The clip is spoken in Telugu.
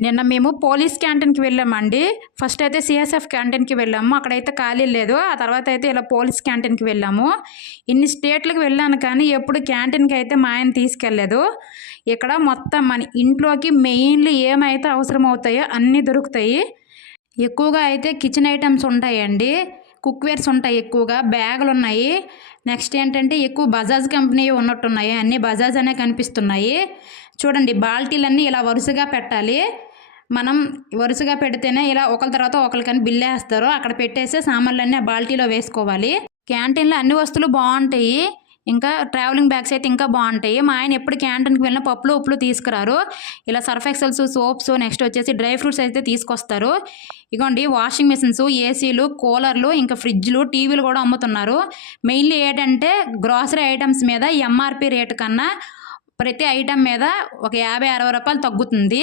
నిన్న మేము పోలీస్ క్యాంటీన్‌కి వెళ్ళామండి. ఫస్ట్ అయితే సీఎస్ఎఫ్ క్యాంటీన్‌కి వెళ్ళాము. అక్కడైతే ఖాళీ లేదు. ఆ తర్వాత అయితే ఇలా పోలీస్ క్యాంటీన్‌కి వెళ్ళాము. ఇన్ని స్టేట్‌లకి వెళ్ళాను కానీ ఎప్పుడు క్యాంటీన్‌కి అయితే మా ఆయన తీసుకెళ్ళలేదు. ఇక్కడ మొత్తం మన ఇంట్లోకి మెయిన్‌లీ ఏమైతే అవసరమవుతాయో అన్నీ దొరుకుతాయి. ఎక్కువగా అయితే కిచెన్ ఐటమ్స్ ఉంటాయండి. కుక్‌వేర్స్ ఉంటాయి ఎక్కువగా. బ్యాగులున్నాయి. నెక్స్ట్ ఏంటంటే ఎక్కువ బజాజ్ కంపెనీవి ఉన్నట్టున్నాయి. అన్నీ బజాజ్ అనే కనిపిస్తున్నాయి. చూడండి బాల్టీలన్నీ ఇలా వరుసగా పెట్టాలి. మనం వరుసగా పెడితేనే ఇలా ఒకళ్ళ తర్వాత ఒకళ్ళకని బిల్లేస్తారు. అక్కడ పెట్టేసి సామాన్లన్నీ ఆ బాల్టీలో వేసుకోవాలి. క్యాంటీన్‌లో అన్ని వస్తువులు బావుంటాయి. ఇంకా ట్రావెలింగ్ బ్యాగ్స్ అయితే ఇంకా బావుంటాయి. మా ఆయన ఎప్పుడు క్యాంటీన్‌కి వెళ్ళినా పప్పులు, ఉప్పులు తీసుకురారు. ఇలా సర్ఫ్ ఎక్సెల్స్, సోప్స్ నెక్స్ట్ వచ్చేసి డ్రై ఫ్రూట్స్ అయితే తీసుకొస్తారు. ఇగోండి వాషింగ్ మిషన్స్, ఏసీలు, కూలర్లు, ఇంకా ఫ్రిడ్జ్‌లు, టీవీలు కూడా అమ్ముతున్నారు. మెయిన్‌లీ ఏంటంటే గ్రోసరీ ఐటమ్స్ మీద ఎంఆర్‌పీ రేట్ కన్నా ప్రతి ఐటెం మీద ఒక 50, 60 రూపాయలు తగ్గుతుంది.